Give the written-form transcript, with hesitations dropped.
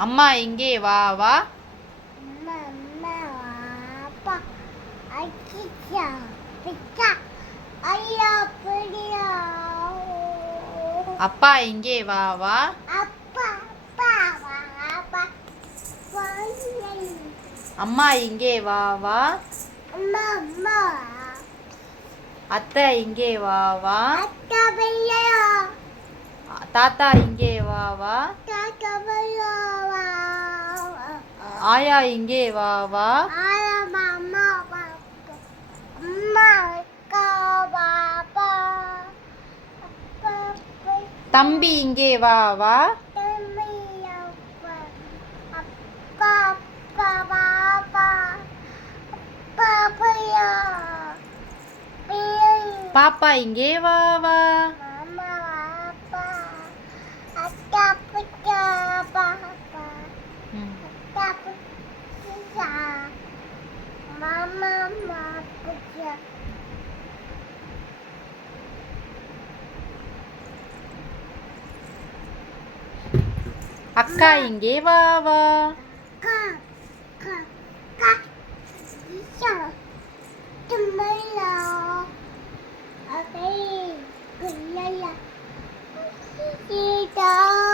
அம்மா இங்கே வா வா. அம்மா அம்மா வாப்பா. அச்சிச்சா பிச்சா. ஐயா புடியா. அப்பா இங்கே வா வா. அப்பா அப்பா வாப்பா. வாங்கி. அம்மா இங்கே வா வா. அம்மா அம்மா. அத்தை இங்கே வா வா. அத்தா பையா. தாத்தா இங்கே வா வா. தாத்தா பையா வா. ஆயா இங்கே வா வா. ஆயா மாமா வாப்பா. அம்மா அக்கா வாப்பா. அப்பா போய். தம்பி இங்கே வா வா. தம்பி அப்பா. அப்பா அப்பா வாப்பா. அப்பா பையா. பாப்பா இங்கே வா வா. மாமா வாப்பா. அத்தா பிச்சா பாப்பா. அத்தா பிச்சா. மாமா பிச்சா. அக்கா இங்கே வா வா.